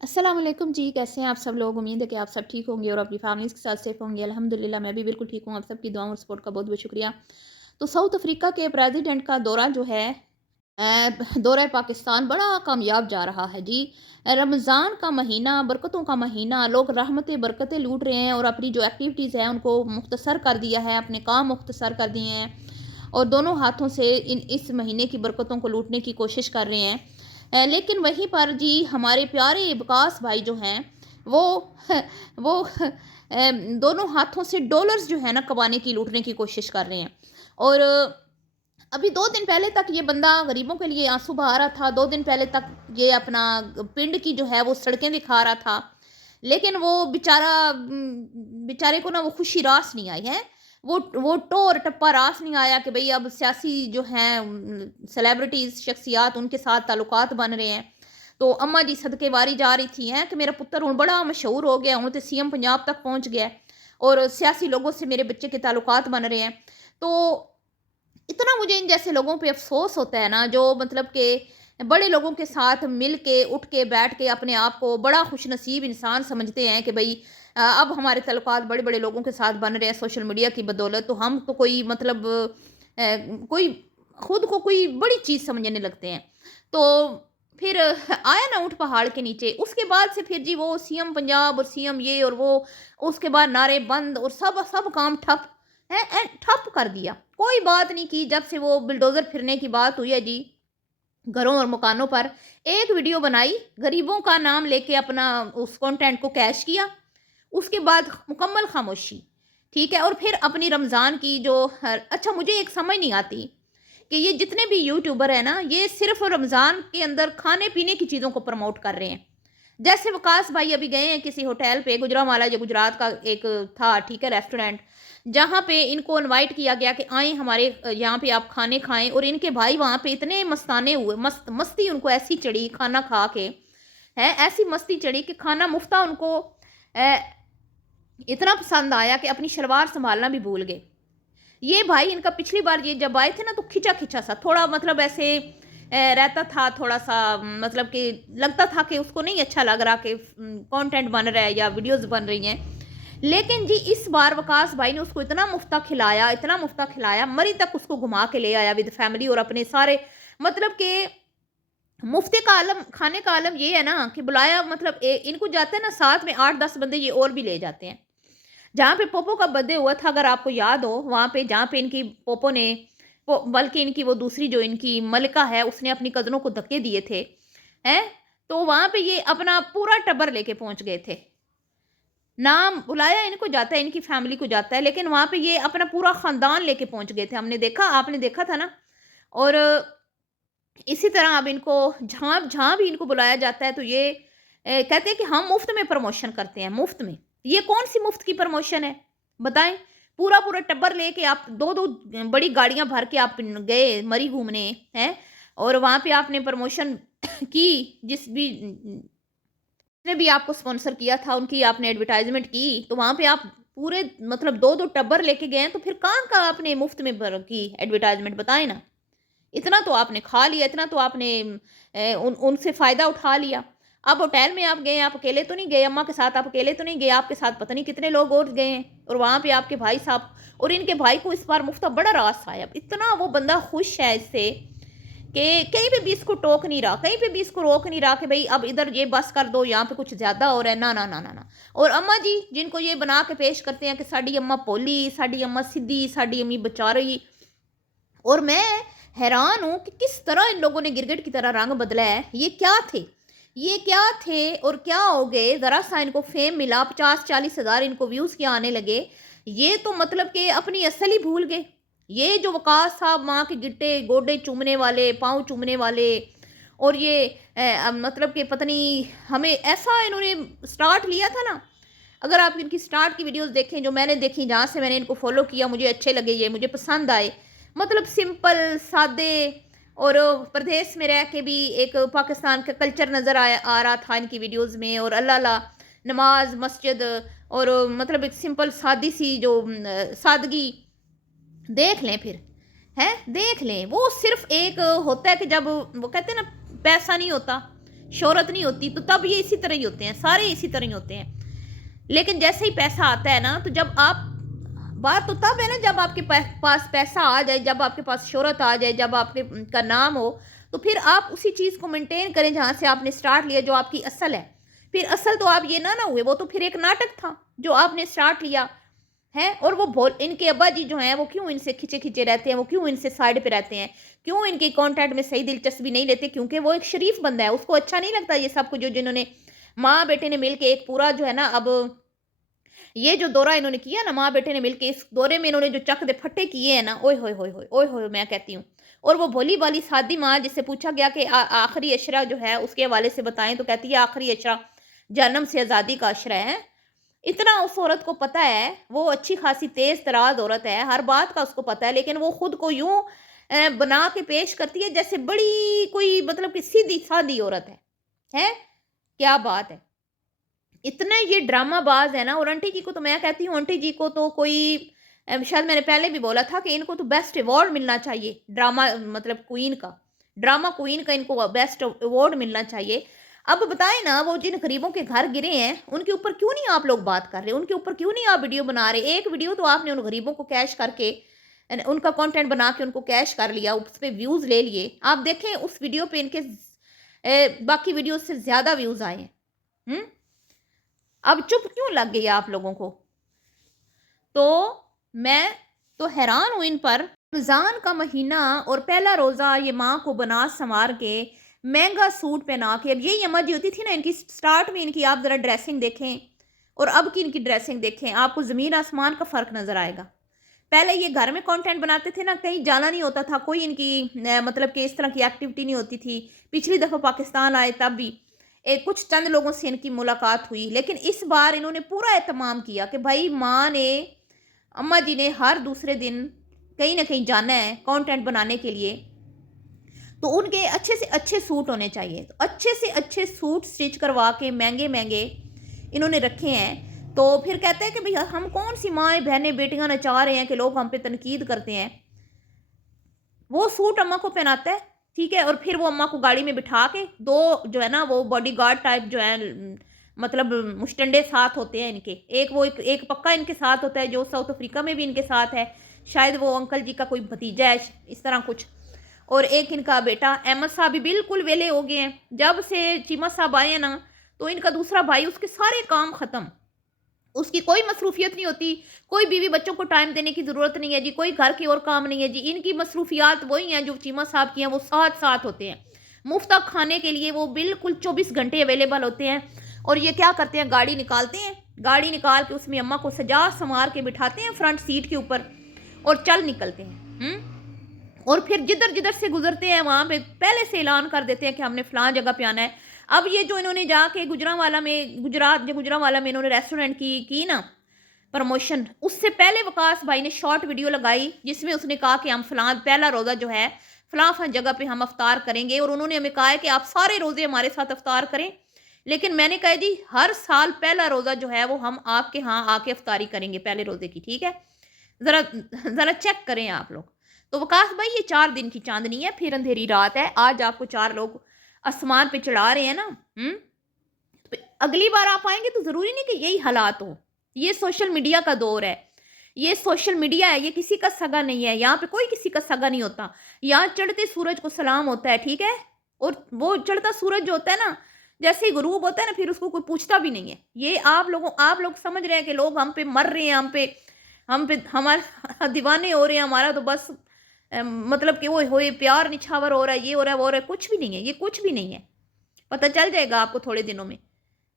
अस्सलाम वालेकुम जी, कैसे हैं आप सब लोग? उम्मीद है कि आप सब ठीक होंगे और अपनी फैमिलीज़ के साथ सेफ होंगे। अल्हम्दुलिल्लाह मैं भी बिल्कुल ठीक हूँ। आप सबकी दुआओं और सपोर्ट का बहुत-बहुत शुक्रिया। तो साउथ अफ्रीका के प्रेसिडेंट का दौरा जो है दौरा पाकिस्तान बड़ा कामयाब जा रहा है जी। रमज़ान का महीना, बरकतों का महीना, लोग रहमतें बरकतें लूट रहे हैं और अपनी जो एक्टिविटीज़ हैं उनको मुख्तसर कर दिया है, अपने काम मुख्तसर कर दिए हैं और दोनों हाथों से इस महीने की बरकतों को लूटने की कोशिश कर रहे हैं। लेकिन वहीं पर जी हमारे प्यारे विकास भाई जो हैं वो वो दोनों हाथों से डॉलर्स जो है ना कमाने की लूटने की कोशिश कर रहे हैं। और अभी 2 दिन पहले तक ये बंदा गरीबों के लिए आँसू बहा रहा था, 2 दिन पहले तक ये अपना पिंड की जो है वो सड़कें दिखा रहा था। लेकिन वो बेचारे को ना वो खुशी रास नहीं आई है। वो टोर टप्पा रास नहीं आया कि भई अब सियासी जो हैं सेलिब्रिटीज़ शख्सियात उनके साथ ताल्लुकात बन रहे हैं। तो अम्मा जी सदके वारी जा रही थी हैं कि मेरा पुत्तर हुण बड़ा मशहूर हो गया, हुण तो सीएम पंजाब तक पहुँच गया है और सियासी लोगों से मेरे बच्चे के ताल्लुकात बन रहे हैं। तो इतना मुझे इन जैसे लोगों पे अफ़सोस होता है ना जो मतलब कि बड़े लोगों के साथ मिल के, उठ के, बैठ के अपने आप को बड़ा खुशनसीब इंसान समझते हैं कि भई अब हमारे तल्लुकात बड़े-बड़े लोगों के साथ बन रहे हैं सोशल मीडिया की बदौलत, तो हम तो कोई मतलब कोई खुद को कोई बड़ी चीज़ समझने लगते हैं। तो फिर आया ना ऊँट पहाड़ के नीचे, उसके बाद से फिर जी वो सीएम पंजाब और सीएम ये और वो, उसके बाद नारे बंद और सब सब काम ठप। ठप कर दिया। कोई बात नहीं की जब से वो बुलडोज़र फिरने की बात हुई है जी, घरों और मकानों पर। एक वीडियो बनाई, गरीबों का नाम लेके अपना उस कंटेंट को कैश किया, उसके बाद मुकम्मल खामोशी, ठीक है? और फिर अपनी रमज़ान की जो अच्छा मुझे एक समझ नहीं आती कि ये जितने भी यूट्यूबर हैं ना, ये सिर्फ़ रमज़ान के अंदर खाने-पीने की चीज़ों को प्रमोट कर रहे हैं। जैसे वकास भाई अभी गए हैं किसी होटल पे, गुजरांवाला जो गुजरात का एक था, ठीक है, रेस्टोरेंट, जहाँ पे इनको इनवाइट किया गया कि आएँ हमारे यहाँ पे आप खाने खाएँ और इनके भाई वहाँ पे इतने मस्ताने हुए, मस्ती उनको ऐसी चढ़ी खाना खा के, हैं, ऐसी मस्ती चढ़ी कि खाना मुफ्ता उनको अ, इतना पसंद आया कि अपनी शलवार सँभालना भी भूल गए। ये भाई इनका पिछली बार ये जब आए थे ना तो खिंचा-खिंचा सा थोड़ा मतलब ऐसे रहता था थोड़ा-सा, मतलब कि लगता था कि उसको नहीं अच्छा लग रहा कि कंटेंट बन रहा है या वीडियोज़ बन रही हैं। लेकिन जी इस बार वकास भाई ने उसको इतना मुफ्ता खिलाया, मरी तक उसको घुमा के ले आया विद फैमिली और अपने सारे, मतलब कि मुफ्ते का आलम, खाने का आलम ये है ना कि बुलाया, मतलब इनको जाते हैं ना साथ में 8-10 बंदे ये और भी ले जाते हैं। जहाँ पे पोपो का बर्थडे हुआ था अगर आपको याद हो, वहाँ पे जहाँ पे इनकी पोपो ने बल्कि इनकी वो दूसरी जो इनकी मलिका है उसने अपनी कज़नों को धक्के दिए थे, हैं? तो वहाँ पे ये अपना पूरा टब्बर लेके पहुँच गए थे। नाम बुलाया इनको जाता है, इनकी फैमिली को जाता है, लेकिन वहाँ पे ये अपना पूरा ख़ानदान लेके पहुँच गए थे। आपने देखा था ना? और इसी तरह अब इनको जहाँ जहाँ भी इनको बुलाया जाता है तो ये कहते हैं कि हम मुफ्त में प्रमोशन करते हैं, मुफ्त में। ये कौन-सी मुफ्त की प्रमोशन है? बताएँ? पूरा-पूरा टब्बर लेके आप 2-2 बड़ी गाड़ियाँ भर के आप गए मरी घूमने, हैं? और वहाँ पे आपने प्रमोशन की, जिसने भी आपको स्पॉन्सर किया था, उनकी आपने एडवर्टाइज़मेंट की, तो वहाँ पे आप पूरे मतलब 2-2 टब्बर लेके गए हैं, तो फिर कहाँ का आपने मुफ्त में की एडवर्टाइज़मेंट बताएँ ना? इतना तो आपने खा लिया, इतना तो आपने उनसे फ़ायदा उठा लिया। अब होटल में आप गए, आप अकेले तो नहीं गए, अम्मा के साथ आप अकेले तो नहीं गए, आपके साथ पता नहीं कितने लोग और गए हैं और वहाँ पे आपके भाई साहब और इनके भाई को इस बार मुफ्त बड़ा रास आया। इतना वो बंदा खुश है इससे कि कहीं पे भी इसको टोक नहीं रहा, कहीं पे भी इसको रोक नहीं रहा कि भई अब इधर ये बस कर दो, यहाँ पे कुछ ज़्यादा हो रहा है। ना, ना, ना, ना, ना। और अम्मा जी जिनको ये बना के पेश करते हैं कि साडी अम्मा भोली, साडी अम्मा सीधी, साडी अम्मी बेचारी, और मैं हैरान हूँ कि किस तरह इन लोगों ने गिरगिट की तरह रंग बदला है। ये क्या थे और क्या हो गए? ज़रा-सा इनको फ़ेम मिला, 50-40 हज़ार इनको व्यूज़ क्या आने लगे। ये तो मतलब कि अपनी असल ही भूल गए। ये जो वक़ास साहब माँ के गिट्टे गोडे चूमने वाले, पाँव चूमने वाले और ये मतलब कि पता नहीं हमें ऐसा इन्होंने स्टार्ट लिया था ना, अगर आप इनकी स्टार्ट की वीडियोज़ देखें जो मैंने देखी, जहाँ से मैंने इनको फ़ॉलो किया, मुझे अच्छे लगे, ये मुझे पसंद आए। मतलब सिंपल, सादे और प्रदेश में रह के भी एक पाकिस्तान का कल्चर नज़र आ रहा था इनकी वीडियोज़ में, और अल्लाह अल्लाह, नमाज़, मस्जिद और मतलब एक सिंपल सादी-सी जो सादगी, देख लें फिर, हैं? देख लें। वो सिर्फ़ एक होता है कि जब वो कहते हैं ना पैसा नहीं होता, शोहरत नहीं होती तो तब ये इसी तरह ही होते हैं, सारे इसी तरह ही होते हैं। लेकिन जैसे ही पैसा आता है ना, तो जब आप, बात तो तब है ना जब आपके पास पैसा आ जाए, जब आपके पास शोहरत आ जाए, जब आपके का नाम हो, तो फिर आप उसी चीज़ को मेंटेन करें जहाँ से आपने स्टार्ट लिया, जो आपकी असल है। फिर असल तो आप ये ना हुए, वो तो फिर एक नाटक था जो आपने स्टार्ट लिया है। और वो इनके अब्बा जी जो हैं वो क्यों इनसे खिंचे खिंचे रहते हैं, वो क्यों इनसे साइड पे रहते हैं, क्यों इनके कॉन्टेंट में सही दिलचस्पी नहीं लेते? क्योंकि वो एक शरीफ बंदा है, उसको अच्छा नहीं लगता ये सब कुछ, जो जिन्होंने माँ बेटे ने मिल के एक पूरा जो है ना, अब ये जो दौरा इन्होंने किया ना, माँ बेटे ने मिलके, इस दौरे में इन्होंने जो चक दे फट्टे किए हैं ना, ओए होए होए होए ओए होए, मैं कहती हूँ। और वो भोली भाली सादी माँ, जिससे पूछा गया कि आखिरी अशरा जो है उसके हवाले से बताएं, तो कहती है आखिरी अशरा जन्म से आज़ादी का अशरा है। इतना उस औरत को पता है, वो अच्छी खासी तेज तराज औरत है, हर बात का उसको पता है, लेकिन वो खुद को यूं बना के पेश करती है जैसे बड़ी कोई मतलब कि सीधी सादी औरत है। क्या बात है, इतने ये ड्रामा बाज है ना। और आंटी जी को तो मैं कहती हूँ, आंटी जी को तो कोई शायद मैंने पहले भी बोला था कि इनको तो बेस्ट अवार्ड मिलना चाहिए, ड्रामा मतलब क्वीन का, ड्रामा क्वीन का इनको बेस्ट अवार्ड मिलना चाहिए। अब बताएं ना, वो जिन गरीबों के घर गिरे हैं उनके ऊपर क्यों नहीं आप लोग बात कर रहे, उनके ऊपर क्यों नहीं आप वीडियो बना रहे? एक वीडियो तो आपने उन गरीबों को कैश करके, उनका कंटेंट बना के उनको कैश कर लिया, उस पर व्यूज़ ले लिए। आप देखें उस वीडियो पे इनके बाकी वीडियो से ज़्यादा व्यूज़ आए हैं। अब चुप क्यों लग गई आप लोगों को? तो मैं तो हैरान हूँ इन पर। रमज़ान का महीना और पहला रोज़ा, ये माँ को बना संवार के महंगा सूट पहना के, अब यही अम्मा जी होती थी ना इनकी, स्टार्ट में इनकी आप ज़रा ड्रेसिंग देखें और अब की इनकी ड्रेसिंग देखें, आपको ज़मीन आसमान का फ़र्क नज़र आएगा। पहले ये घर में कंटेंट बनाते थे ना, कहीं जाना नहीं होता था, कोई इनकी मतलब कि इस तरह की एक्टिविटी नहीं होती थी। पिछली दफ़ा पाकिस्तान आए तब भी एक कुछ चंद लोगों से इनकी मुलाकात हुई, लेकिन इस बार इन्होंने पूरा एहतमाम किया कि भाई माँ ने, अम्मा जी ने हर दूसरे दिन कहीं ना कहीं जाना है कंटेंट बनाने के लिए, तो उनके अच्छे से अच्छे सूट होने चाहिए। तो अच्छे से अच्छे सूट स्टिच करवा के महंगे महंगे इन्होंने रखे हैं। तो फिर कहते हैं कि भाई हम कौन सी माएँ बहनें बेटियां नचा रहे हैं कि लोग हम पे तनकीद करते हैं। वो सूट अम्मा को पहनाता है, ठीक है, और फिर वो अम्मा को गाड़ी में बिठा के, दो जो है ना वो बॉडीगार्ड टाइप जो है, मतलब मुस्टंडे साथ होते हैं इनके, एक पक्का इनके साथ होता है जो साउथ अफ्रीका में भी इनके साथ है, शायद वो अंकल जी का कोई भतीजा है इस तरह कुछ, और एक इनका बेटा। अहमद साहब भी बिल्कुल वेले हो गए हैं, जब से चीमा साहब आए हैं ना, तो इनका दूसरा भाई, उसके सारे काम ख़त्म, उसकी कोई मसरूफियत नहीं होती, कोई बीवी बच्चों को टाइम देने की ज़रूरत नहीं है जी, कोई घर की और काम नहीं है जी। इनकी मसरूफियात वही हैं जो चीमा साहब की हैं, वो साथ साथ होते हैं। मुफ्त खाने के लिए वो बिल्कुल 24 घंटे अवेलेबल होते हैं। और ये क्या करते हैं, गाड़ी निकालते हैं, गाड़ी निकाल के उसमें अम्मा को सजा संवार के बिठाते हैं फ्रंट सीट के ऊपर और चल निकलते हैं। और फिर जिधर जिधर से गुजरते हैं वहाँ पे पहले से ऐलान कर देते हैं कि हमने फ़लाँ जगह पे आना है। अब ये जो इन्होंने जाके गुजरांवाला में, गुजरांवाला में इन्होंने रेस्टोरेंट की ना प्रमोशन, उससे पहले वकास भाई ने शॉर्ट वीडियो लगाई जिसमें उसने कहा कि हम फ़लाँ पहला रोज़ा जो है फ़लाँ जगह पे हम अफ्तार करेंगे, और उन्होंने हमें कहा है कि आप सारे रोज़े हमारे साथ अफ्तार करें। लेकिन मैंने कहा जी हर साल पहला रोज़ा जो है वो हम आपके यहाँ आके अफ्तारी करेंगे पहले रोज़े की, ठीक है, ज़रा ज़रा चेक करें आप लोग। तो वकास भाई ये 4 दिन की चांदनी है, फिर अंधेरी रात है, आज आपको 4 लोग आसमान पे चढ़ा रहे हैं ना। तो अगली बार आप आएंगे तो ज़रूरी नहीं कि यही हालात हो। ये सोशल मीडिया का दौर है, ये सोशल मीडिया है, ये किसी का सगा नहीं है, यहाँ पे कोई किसी का सगा नहीं होता। यहाँ चढ़ते सूरज को सलाम होता है, ठीक है, और वो चढ़ता सूरज जो होता है ना, जैसे ही गुरूब होता है ना, फिर उसको कोई पूछता भी नहीं है। ये आप लोग समझ रहे हैं कि लोग हम पे मर रहे हैं, हम पे हमारे दीवाने हो रहे हैं, हमारा तो बस मतलब कि वो होए प्यार निछावर हो रहा है, ये हो रहा है वो हो रहा है। कुछ भी नहीं है, ये कुछ भी नहीं है। पता चल जाएगा आपको थोड़े दिनों में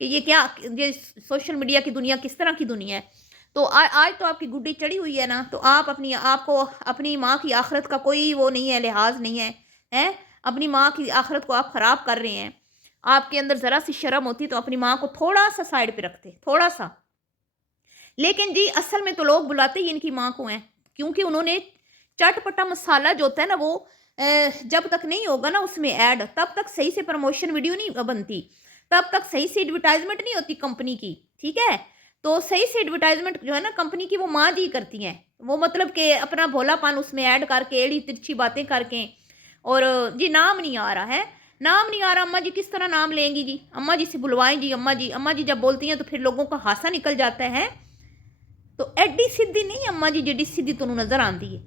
कि ये सोशल मीडिया की दुनिया किस तरह की दुनिया है। तो आज तो आपकी गुड्डी चढ़ी हुई है ना, तो आपको अपनी माँ की आखिरत का कोई वो नहीं है, लिहाज नहीं है, हैं? अपनी माँ की आखिरत को आप ख़राब कर रहे हैं। आपके अंदर ज़रा सी शर्म होती तो अपनी माँ को थोड़ा सा साइड पे रखते, थोड़ा सा। लेकिन जी असल में तो लोग बुलाते ही इनकी माँ को हैं, क्योंकि उन्होंने चटपटा मसाला जो होता है ना, वो जब तक नहीं होगा ना उसमें ऐड, तब तक सही से प्रमोशन वीडियो नहीं बनती, तब तक सही से एडवर्टाइजमेंट नहीं होती कंपनी की, ठीक है। तो सही से एडवर्टाइजमेंट जो है ना कंपनी की, वो माँ जी करती हैं। वो मतलब कि अपना भोलापन उसमें ऐड करके, एड़ी तिरछी बातें करके, और जी नाम नहीं आ रहा है, नाम नहीं आ रहा, अम्मा जी किस तरह नाम लेंगी जी, अम्मा जी से बुलवाएं जी, अम्मा जी। अम्मा जी जब बोलती हैं तो फिर लोगों का हासा निकल जाता है। तो एडी सीधी नहीं अम्मा जी जिहड़ी सीधी तुहानूं नज़र आती है।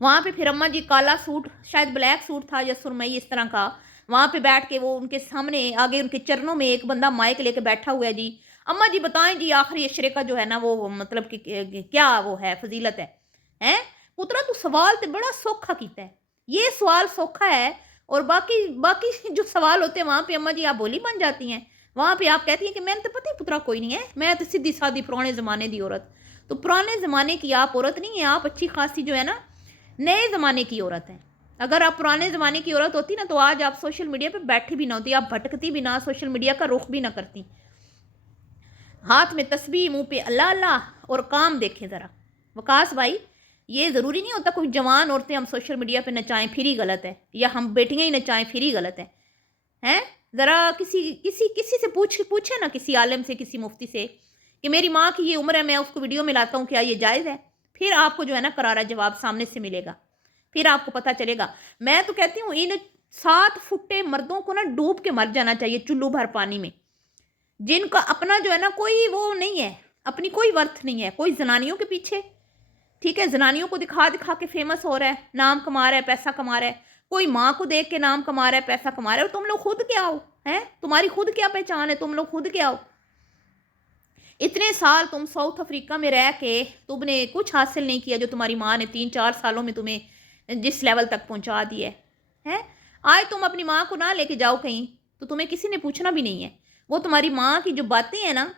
वहाँ पे फिर अम्मा जी काला सूट, शायद ब्लैक सूट था या सुरमई इस तरह का, वहाँ पे बैठ के वो उनके सामने आगे उनके चरणों में एक बंदा माइक लेके बैठा हुआ है जी। अम्मा जी बताएं जी आखिरी अशरे का जो है ना वो मतलब कि क्या वो है फजीलत है। हैं पुत्रा तू सवाल तो बड़ा सौखा किया है, ये सवाल सौखा है। और बाकी बाकी जो सवाल होते हैं वहाँ पे अम्मा जी आप बोली बन जाती हैं। वहाँ पे आप कहती हैं कि मैंने तो पता ही पुत्रा कोई नहीं है, मैं तो सीधी सादी पुराने ज़माने की औरत। तो पुराने ज़माने की आप औरत नहीं है, आप अच्छी खासी जो है ना नए ज़माने की औरत है। अगर आप पुराने ज़माने की औरत होती ना तो आज आप सोशल मीडिया पे बैठी भी ना होती, आप भटकती भी ना, सोशल मीडिया का रुख भी ना करती। हाथ में तस्बीह, मुंह पे अल्लाह अल्लाह और काम देखें ज़रा। वकास भाई ये ज़रूरी नहीं होता कोई जवान औरतें हम सोशल मीडिया पे नचाएं फिर ही गलत है, या हम बेटियां ही नचाएं फिर ही गलत है। हैं ज़रा किसी किसी किसी से पूछे ना, किसी आलिम से, किसी मुफ्ती से कि मेरी माँ की ये उम्र है, मैं उसको वीडियो में लाता हूँ, क्या ये जायज़ है? फिर आपको जो है ना करारा जवाब सामने से मिलेगा, फिर आपको पता चलेगा। मैं तो कहती हूँ इन 7 फुट्टे मर्दों को ना डूब के मर जाना चाहिए चुल्लू भर पानी में, जिनका अपना जो है ना कोई वो नहीं है, अपनी कोई वर्थ नहीं है, कोई जनानियों के पीछे, ठीक है, जनानियों को दिखा दिखा के फेमस हो रहा है, नाम कमा रहा है, पैसा कमा रहा है, कोई माँ को देख के नाम कमा रहा है, पैसा कमा रहा है। और तुम लोग खुद क्या हो? हैं तुम्हारी खुद क्या पहचान है? तुम लोग खुद क्या हो? इतने साल तुम साउथ अफ्रीका में रह के तुमने कुछ हासिल नहीं किया जो तुम्हारी माँ ने 3-4 सालों में तुम्हें जिस लेवल तक पहुंचा दिया है। आज तुम अपनी माँ को ना लेके जाओ कहीं तो तुम्हें किसी ने पूछना भी नहीं है। वो तुम्हारी माँ की जो बातें हैं ना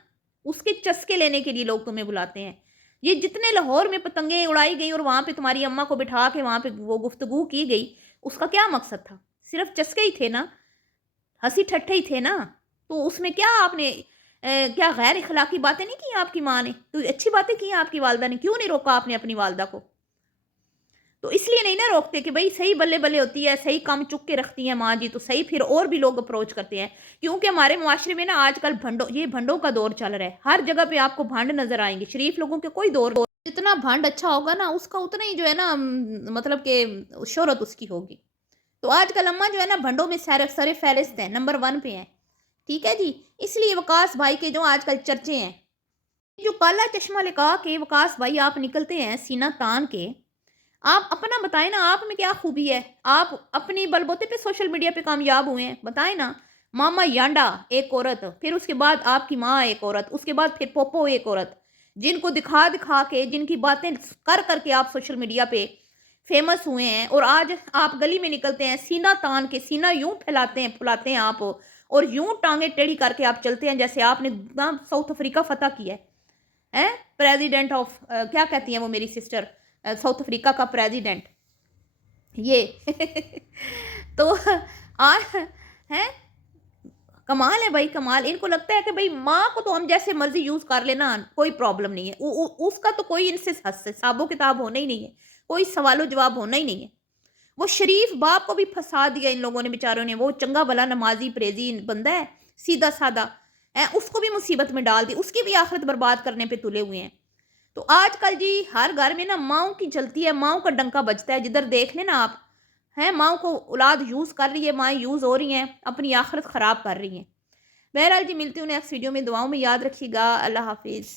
उसके चस्के लेने के लिए लोग तुम्हें बुलाते हैं। ये जितने लाहौर में पतंगे उड़ाई गई और वहाँ पे तुम्हारी अम्मा को बिठा के वहाँ पे वो गुफ्तगू की गई, उसका क्या मकसद था? सिर्फ चस्के ही थे ना, हंसी ठट्ठे ही थे ना। तो उसमें क्या आपने क्या गैर इखलाकी बातें नहीं की आपकी माँ ने? तो अच्छी बातें की आपकी वालदा ने, क्यों नहीं रोका आपने अपनी वालदा को? तो इसलिए नहीं ना रोकते कि भाई सही बल्ले बल्ले होती है, सही काम चुक के रखती है माँ जी तो सही, फिर और भी लोग अप्रोच करते हैं। क्योंकि हमारे मुआशरे में ना आजकल भंडों का दौर चल रहा है, हर जगह पे आपको भंड नजर आएंगे, शरीफ लोगों के कोई दौर। जितना भंड अच्छा होगा ना उसका उतना ही जो है ना मतलब कि शोहरत उसकी होगी। तो आजकल अम्मा जो है ना भंडों में सरे फहरिस्त है, नंबर 1 पे है, ठीक है जी। इसलिए वकास भाई के जो आजकल चर्चे हैं, जो काला चश्मा लगा के वकास भाई आप निकलते हैं सीना तान के, आप अपना बताएं ना, आप में क्या खूबी है? आप अपनी बलबूते पे सोशल मीडिया पे कामयाब हुए हैं, बताएं ना। मामा यांडा एक औरत, फिर उसके बाद आपकी माँ एक औरत, उसके बाद फिर पोपो एक औरत, जिनको दिखा दिखा के, जिनकी बातें कर करके आप सोशल मीडिया पे फेमस हुए हैं। और आज आप गली में निकलते हैं सीना तान के, सीना यूं फैलाते हैं फुलाते हैं आप, और यूं टांगे टेढ़ी करके आप चलते हैं जैसे आपने साउथ अफ्रीका फतह किया है। प्रेसिडेंट ऑफ क्या कहती हैं वो मेरी सिस्टर, साउथ अफ्रीका का प्रेसिडेंट ये तो आ हैं कमाल है भाई, कमाल। इनको लगता है कि भाई माँ को तो हम जैसे मर्जी यूज कर लेना, कोई प्रॉब्लम नहीं है। उसका तो कोई इनसे हिसाबो किताब होना ही नहीं है, कोई सवालो जवाब होना ही नहीं है। वो शरीफ बाप को भी फंसा दिया इन लोगों ने बेचारों ने, वो चंगा भला नमाजी प्रेजी बंदा है, सीधा साधा है, उसको भी मुसीबत में डाल दी, उसकी भी आखिरत बर्बाद करने पे तुले हुए हैं। तो आजकल जी हर घर में ना माओ की चलती है, माओ का डंका बजता है, जिधर देख लेना आप हैं माओ को औलाद यूज़ कर रही है, माएँ यूज़ हो रही हैं, अपनी आखिरत ख़राब कर रही हैं। बहरहाल जी मिलती हूँ नेक्स्ट वीडियो में, दुआओं में याद रखिएगा। अल्लाह हाफिज़।